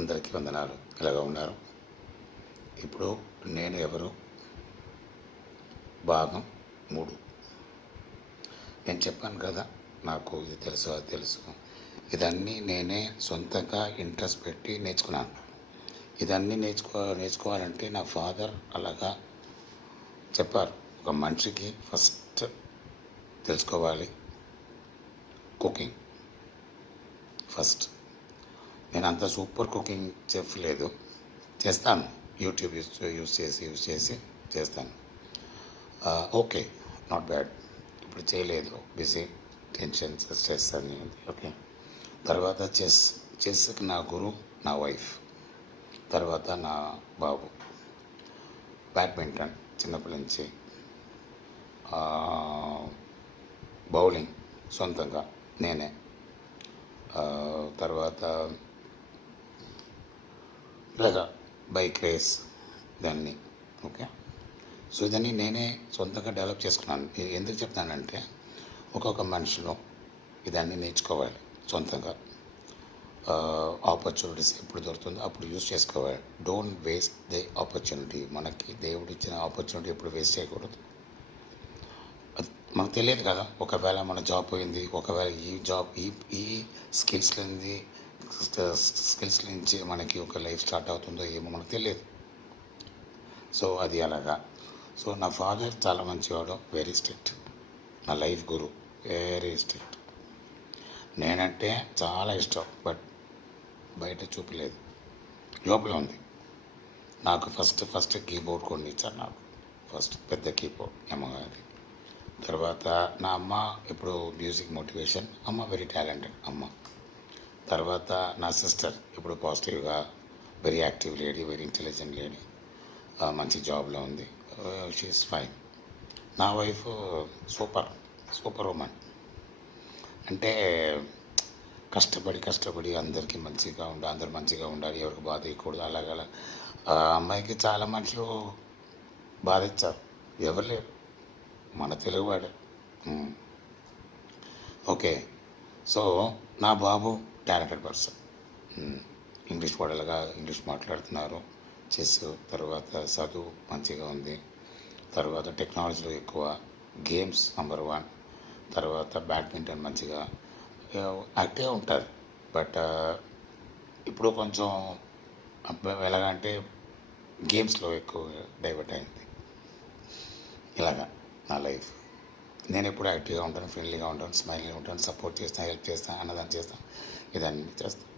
అందరికీ వందనాలు. ఎలాగ ఉన్నారు? ఇప్పుడు నేను ఎవరు భాగం 3. నేను చెప్పాను కదా, నాకు ఇది తెలుసు అది తెలుసు. ఇదన్నీ నేనే సొంతంగా ఇంట్రెస్ట్ పెట్టి నేర్చుకున్నాను. ఇదన్నీ నేర్చుకోవాలంటే నా ఫాదర్ అలాగా చెప్పారు. ఒక మనిషికి ఫస్ట్ తెలుసుకోవాలి కుకింగ్ ఫస్ట్. నేను అంత సూపర్ కుకింగ్ చెఫ్ లేదు, చేస్తాను. యూట్యూబ్ యూస్ చేసి చేస్తాను. Okay, not bad. ఇప్పుడు చేయలేదు, బిజీ, టెన్షన్, స్ట్రెస్ అన్నీ ఉంది. ఓకే. తర్వాత చెస్కి నా గురువు నా వైఫ్, తర్వాత నా బాబు. బ్యాడ్మింటన్ చిన్నప్పటి నుంచి, బౌలింగ్ సొంతంగా నేనే. తర్వాత ఇలాగా బైక్ రేస్ ఇదన్నీ. ఓకే. సో ఇదన్నీ నేనే సొంతంగా డెవలప్ చేసుకున్నాను. ఎందుకు చెప్తానంటే, ఒక్కొక్క మనిషిలో ఇదన్నీ నేర్చుకోవాలి సొంతంగా. ఆపర్చునిటీస్ ఎప్పుడు దొరుకుతుందో అప్పుడు యూజ్ చేసుకోవాలి. Don't waste the opportunity. మనకి దేవుడు ఇచ్చిన ఆపర్చునిటీ ఎప్పుడు వేస్ట్ చేయకూడదు. మనకు తెలియదు కదా, ఒకవేళ మన జాబ్ పోయింది, ఒకవేళ ఈ స్కిల్స్ నుంచి మనకి ఒక లైఫ్ స్టార్ట్ అవుతుందో ఏమో మనకు తెలియదు. సో అది అలాగా. సో నా ఫాదర్ చాలా మంచివాడు, వెరీ స్ట్రిక్ట్. నా లైఫ్ గురు, వెరీ స్ట్రిక్ట్. నేనంటే చాలా ఇష్టం, బట్ బయట చూపలేదు, లోపల ఉంది. నాకు ఫస్ట్ కీబోర్డ్ కొన్ని ఇచ్చారు. నాకు ఫస్ట్ పెద్ద కీబోర్డ్ అమ్మగారి. తర్వాత నా అమ్మ ఇప్పుడు మ్యూజిక్ మోటివేషన్. అమ్మ వెరీ టాలెంటెడ్ అమ్మ. తర్వాత నా సిస్టర్ ఇప్పుడు పాజిటివ్గా, very active lady, very intelligent lady, మంచి జాబ్లో ఉంది. She is fine. నా వైఫ్ సూపర్ ఉమెన్. అంటే కష్టపడి అందరికీ మంచిగా అందరు మంచిగా ఉండాలి, ఎవరికి బాధ ఇవ్వకూడదు. అలాగ ఆ అమ్మాయికి చాలా మనుషులు బాధ ఇచ్చారు, ఎవరు లేరు, మన తెలుగువాడు. ఓకే. సో నా బాబు టాలెంటెడ్ పర్సన్. ఇంగ్లీష్ వాడలుగా ఇంగ్లీష్ మాట్లాడుతున్నారు. చెస్, తర్వాత చదువు మంచిగా ఉంది, తర్వాత టెక్నాలజీలో ఎక్కువ, గేమ్స్ నంబర్ 1, తర్వాత బ్యాడ్మింటన్ మంచిగా యాక్టివ్గా ఉంటారు. బట్ ఇప్పుడు కొంచెం ఎలాగంటే గేమ్స్లో ఎక్కువ డైవర్ట్ అయింది. ఇలాగా నా లైఫ్. నేను ఎప్పుడు యాక్టివ్గా ఉంటాను, ఫ్రెండ్లీగా ఉంటాను, స్మైల్గా ఉంటాను, సపోర్ట్ చేస్తాను, హెల్ప్ చేస్తాను, అన్నదాన్ని చేస్తాను, ఇదన్నీ చేస్తాను.